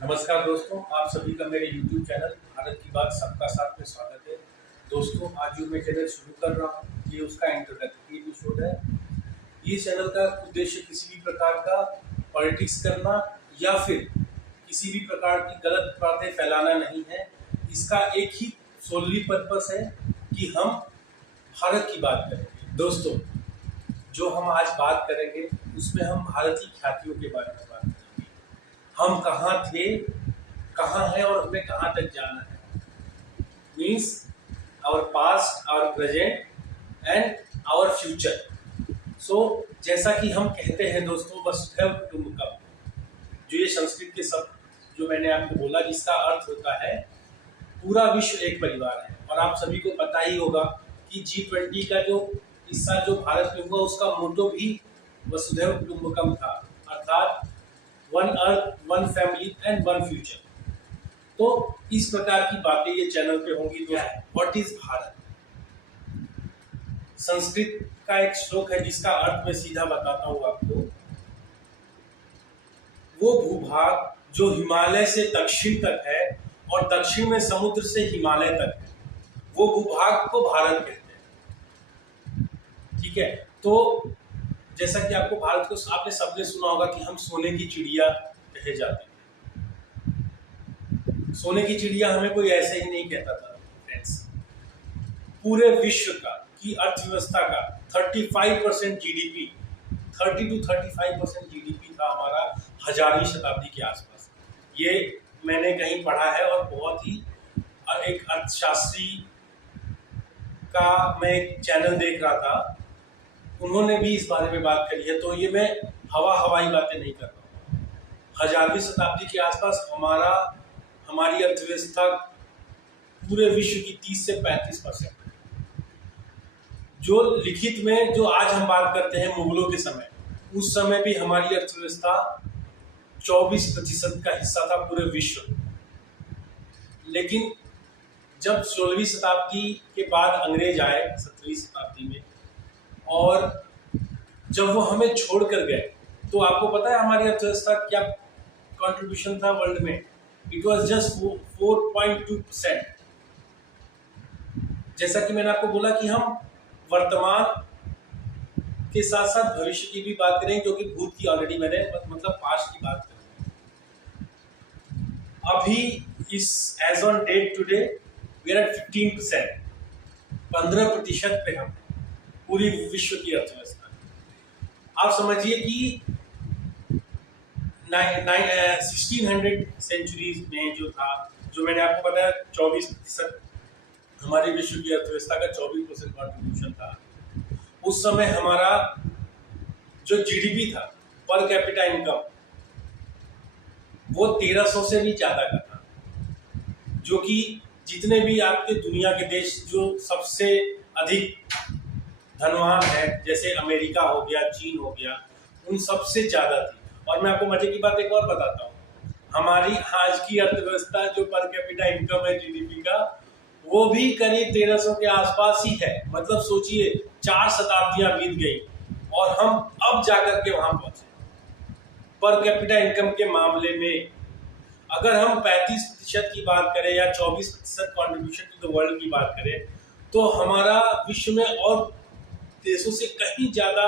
नमस्कार दोस्तों, आप सभी का मेरे YouTube चैनल भारत की बात सबका साथ में स्वागत है। दोस्तों, आज जो मैं चैनल शुरू कर रहा हूँ ये उसका इंट्रोडक्टरी एपिसोड है। ये चैनल का उद्देश्य किसी भी प्रकार का पॉलिटिक्स करना या फिर किसी भी प्रकार की गलत बातें फैलाना नहीं है। इसका एक ही सोलली पर्पस है कि हम भारत की बात करेंगे। दोस्तों, जो हम आज बात करेंगे उसमें हम भारत की ख्यातियों के बारे में बात करेंगे। हम कहाँ थे, कहाँ हैं और हमें कहाँ तक जाना है। Means our past, our present and our future. So जैसा कि हम कहते हैं दोस्तों, वसुधैव कुटुंबकम, जो ये संस्कृत के शब्द जो मैंने आपको बोला, जिसका अर्थ होता है पूरा विश्व एक परिवार है। और आप सभी को पता ही होगा कि G20 का जो इस साल जो भारत में हुआ उसका मोटो भी वसुधैव कुटुंबकम था, अर्थात one earth, one family and one future. तो इस प्रकार की बातें ये चैनल पे होंगी। तो व्हाट इज भारत? संस्कृत का एक श्लोक है जिसका अर्थ मैं सीधा बताता हूँ आपको। वो भूभाग जो हिमालय से दक्षिण तक है और दक्षिण में समुद्र से हिमालय तक है, वो भूभाग को भारत कहते हैं। ठीक है, तो जैसा कि आपको भारत को आपने सबने सुना होगा कि हम सोने की चिड़िया कहे जाते हैं। सोने की चिड़िया हमें कोई ऐसे ही नहीं कहता था फ्रेंड्स। पूरे विश्व का की अर्थव्यवस्था का 35% जीडीपी, 30 to 35% जीडीपी था हमारा 1000वीं शताब्दी के आसपास। ये मैंने कहीं पढ़ा है और बहुत ही एक अर्थशास्त्री का मैं एक चैनल देख रहा था, उन्होंने भी इस बारे में बात करी है। तो ये मैं हवाई बातें नहीं कर रहा हूँ। 1000वीं शताब्दी के आसपास हमारी अर्थव्यवस्था पूरे विश्व की 30 से 35%। जो लिखित में जो आज हम बात करते हैं मुगलों के समय, उस समय भी हमारी अर्थव्यवस्था 24% का हिस्सा था पूरे विश्व। लेकिन जब 16वीं शताब्दी के बाद अंग्रेज आए 17वीं शताब्दी में, और जब वो हमें छोड़ कर गए, तो आपको पता है हमारी अर्थव्यवस्था क्या कंट्रीब्यूशन था वर्ल्ड में? It was just 4.2%। जैसा कि मैंने आपको बोला कि हम वर्तमान के साथ साथ भविष्य की भी बात करें, क्योंकि भूत की ऑलरेडी मैंने मतलब पास्ट की बात करी। अभी इस as on date today we are at 15%, 15% पे हम पूरी विश्व की अर्थव्यवस्था। आप समझिए कि 1600 सेंचुरीज में जो था, जो मैंने आपको बताया 24% हमारी विश्व की अर्थव्यवस्था का 24% कॉन्ट्रीब्यूशन था। उस समय हमारा जो जीडीपी था, पर कैपिटा इनकम, वो 1300 से भी ज्यादा का था। जो कि जितने भी आपके दुनिया के देश जो सबसे अधिक धनवान है, जैसे अमेरिका हो गया, चीन हो गया, उन सबसे ज्यादा थी। और मैं आपको मजे की बात एक और बताता हूँ, हमारी आज की अर्थव्यवस्था जो पर कैपिटा इनकम है जीडीपी का, वो भी करीब 1300 के आसपास ही है। मतलब सोचिए 4 शताब्दियां बीत गई और हम अब जाकर के वहां पहुंचे। पर कैपिटा इनकम के मामले में अगर हम 35% की बात करें या 24% कॉन्ट्रीब्यूशन टू द वर्ल्ड की बात करें, तो हमारा विश्व में और देशों से कहीं ज्यादा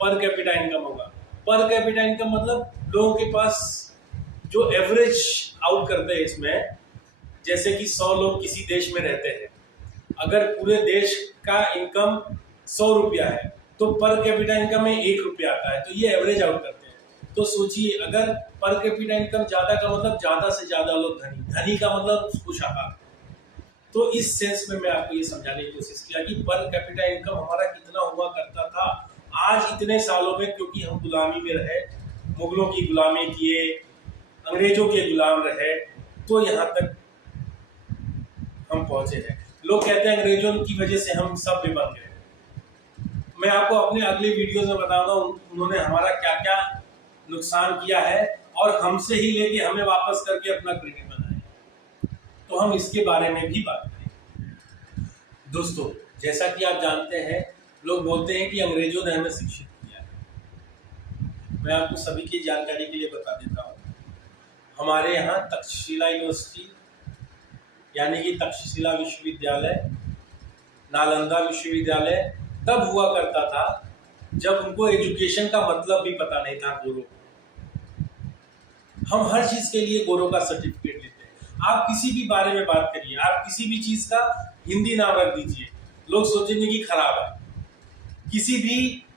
पर कैपिटा इनकम होगा। पर कैपिटा इनकम मतलब लोगों के पास जो एवरेज आउट करते हैं इसमें, जैसे कि 100 लोग किसी देश में रहते हैं, अगर पूरे देश का इनकम 100 रुपया है तो पर कैपिटा इनकम में 1 रुपया आता है। तो ये एवरेज आउट करते हैं। तो सोचिए, अगर पर कैपिटा इनकम ज्यादा का मतलब ज्यादा से ज्यादा लोग धनी, धनी का मतलब खुशहाल। तो इस सेंस में मैं आपको ये समझाने की कोशिश किया कि पर कैपिटा इनकम हमारा कितना हुआ करता था आज इतने सालों में, क्योंकि हम गुलामी में रहे, मुगलों की गुलामी किए, अंग्रेजों के गुलाम रहे, तो यहाँ तक हम पहुंचे हैं। लोग कहते हैं अंग्रेजों की वजह से हम सब भी बन गए। मैं आपको अपने अगले वीडियो में बताऊंगा उन्होंने हमारा क्या क्या नुकसान किया है, और हमसे ही लेके हमें वापस करके अपना क्रेडिट बनाए। तो हम इसके बारे में भी बात करेंगे। दोस्तों, जैसा कि आप जानते हैं, लोग बोलते हैं कि अंग्रेजों ने हमें शिक्षित किया है। मैं आपको सभी की जानकारी के लिए बता देता हूँ, हमारे यहाँ तक्षशिला यूनिवर्सिटी यानी कि तक्षशिला विश्वविद्यालय, नालंदा विश्वविद्यालय तब हुआ करता था जब उनको एजुकेशन का मतलब भी पता नहीं था गोरों को। हम हर चीज के लिए गोरों का सर्टिफिकेट लेते हैं। आप किसी भी बारे में बात करिए, आप किसी भी चीज का हिंदी नाम रख दीजिए, लोग सोचेंगे कि खराब है। किसी भी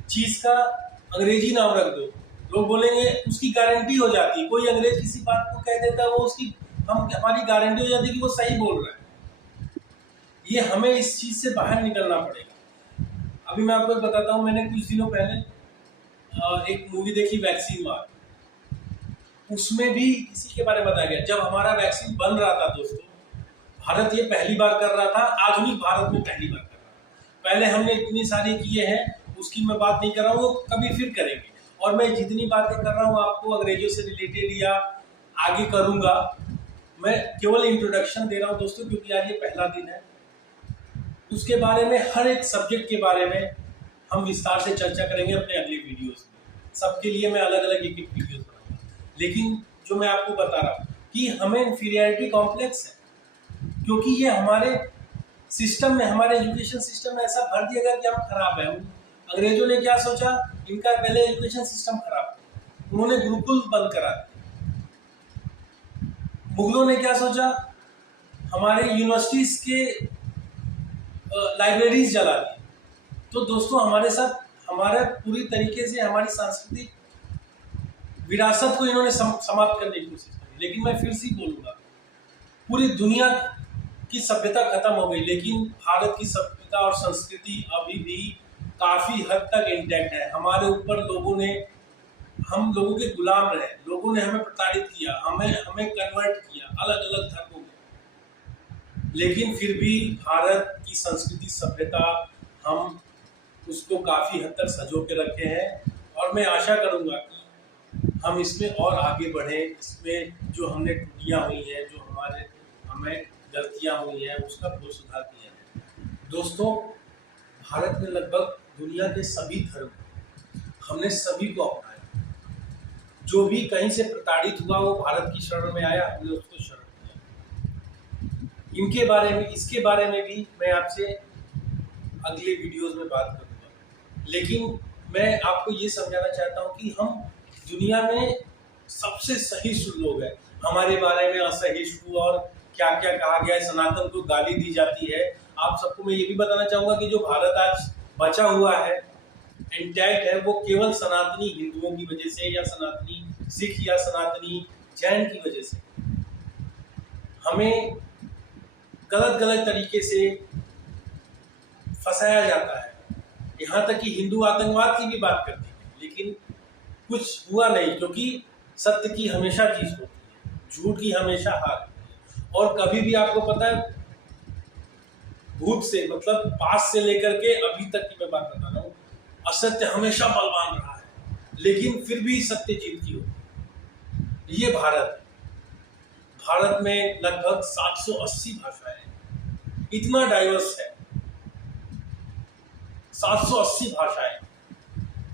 चीज का अंग्रेजी नाम रख दो, लोग बोलेंगे उसकी गारंटी हो जाती है। कोई अंग्रेज किसी बात को कह देता है, वो उसकी हमारी गारंटी हो जाती है कि वो सही बोल रहा है। ये हमें इस चीज से बाहर निकलना पड़ेगा। अभी मैं आपको बताता हूँ, मैंने कुछ दिनों पहले एक मूवी देखी वैक्सीन वार। उसमें भी इसी के बारे में बताया गया। जब हमारा वैक्सीन बन रहा था दोस्तों, भारत ये पहली बार कर रहा था, आधुनिक भारत में पहली बार कर रहा था। पहले हमने इतनी सारी किए हैं, उसकी मैं बात नहीं कर रहा हूँ, वो कभी फिर करेंगे। और मैं जितनी बातें कर रहा हूँ आपको अंग्रेजों से रिलेटेड या आगे करूंगा, मैं केवल इंट्रोडक्शन दे रहा हूँ दोस्तों, क्योंकि आज ये पहला दिन है। उसके बारे में, हर एक सब्जेक्ट के बारे में हम विस्तार से चर्चा करेंगे अपने अगले वीडियोस में। सबके लिए मैं अलग अलग एक वीडियोस बनाऊंगा। लेकिन जो मैं आपको बता रहा हूँ कि हमें इंफीरियरिटी कॉम्प्लेक्स है, क्योंकि ये हमारे सिस्टम में, हमारे एजुकेशन सिस्टम में ऐसा भर दिया गया कि हम खराब है। अंग्रेजों ने क्या सोचा, इनका पहले एजुकेशन सिस्टम खराब था, उन्होंने गुरुकुल बंद करा दिया। मुगलों ने क्या सोचा, हमारे यूनिवर्सिटीज के लाइब्रेरीज जला दी। तो दोस्तों हमारे साथ, हमारा पूरी तरीके से हमारी सांस्कृतिक विरासत को इन्होंने समाप्त करने की कोशिश की। लेकिन मैं फिर से बोलूंगा, पूरी दुनिया की सभ्यता खत्म हो गई, लेकिन भारत की सभ्यता और संस्कृति अभी भी काफी हद तक इंटैक्ट है। हमारे ऊपर लोगों ने, हम लोगों के गुलाम रहे, लोगों ने हमें प्रताड़ित किया, हमें कन्वर्ट किया अलग अलग धर्मों में। लेकिन फिर भी भारत की संस्कृति सभ्यता, हम उसको काफी हद तक संजो के रखे हैं। और मैं आशा करूंगा कि हम इसमें और आगे बढ़े। इसमें जो हमने त्रुटियां हुई हैं, जो हमें गलतियां हुई हैं, उसका बहुत सुधार किया है। दोस्तों भारत में लगभग दुनिया के सभी धर्म हमने सभी को अपनाया। जो भी कहीं से प्रताड़ित हुआ वो भारत की शरण में आया, हमने उसको शरण दिया। इनके बारे में, इसके बारे में भी मैं आपसे अगले वीडियोस में बात करूंगा। लेकिन मैं आपको ये समझाना चाहता हूँ कि हम दुनिया में सबसे सहिष्णु लोग हैं। हमारे बारे में असहिष्णु और क्या क्या कहा गया है, सनातन को गाली दी जाती है। आप सबको मैं ये भी बताना चाहूंगा कि जो भारत आज बचा हुआ है, इंटैक्ट है, वो केवल सनातनी हिंदुओं की वजह से, या सनातनी सिख या सनातनी जैन की वजह से। हमें गलत गलत तरीके से फंसाया जाता है। यहाँ तक कि हिंदू आतंकवाद की भी बात करते हैं, लेकिन कुछ हुआ नहीं, क्योंकि सत्य की हमेशा जीत होती है, झूठ की हमेशा हार होती है। और कभी भी आपको पता है, भूत से मतलब पास से लेकर के अभी तक की मैं बात बता रहा हूँ, असत्य हमेशा बलवान रहा है, लेकिन फिर भी सत्य जीत की होती है। ये भारत है। भारत में लगभग 780 भाषाएं हैं, इतना डाइवर्स है। 780 भाषाएं,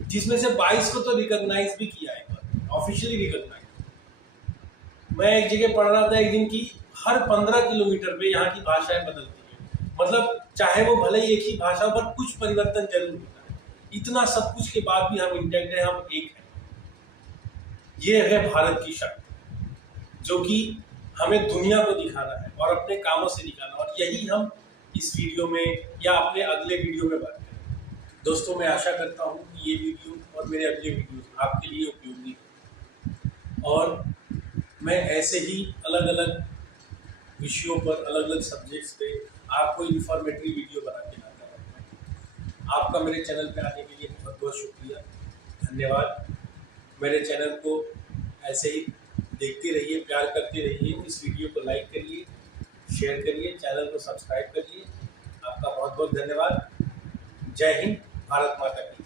जिसमें से 22 को तो रिकॉग्नाइज भी किया है, ऑफिशियली रिकॉग्नाइज। मैं एक जगह पढ़ रहा था एक दिन की, हर 15 किलोमीटर पे यहाँ की भाषाएं बदलती है। मतलब चाहे वो भले ही एक ही भाषा पर कुछ परिवर्तन जरूर होता है। इतना सब कुछ के बाद भी हम इंटैक्ट है, हम एक हैं। ये है भारत की शक्ति, जो कि हमें दुनिया को दिखाना है और अपने कामों से दिखाना। और यही हम इस वीडियो में या अपने अगले वीडियो में बात करें। दोस्तों मैं आशा करता हूँ कि ये वीडियो और मेरे अगले वीडियो आपके लिए उपयोगी हो, और मैं ऐसे ही अलग अलग विषयों पर, अलग अलग सब्जेक्ट्स पे आपको इंफॉर्मेटिव वीडियो बना के लाता रहता हूँ। आपका मेरे चैनल पे आने के लिए बहुत बहुत शुक्रिया, धन्यवाद। मेरे चैनल को ऐसे ही देखते रहिए, प्यार करते रहिए। इस वीडियो को लाइक करिए, शेयर करिए, चैनल को सब्सक्राइब करिए। आपका बहुत बहुत धन्यवाद। जय हिंद, भारत माता की।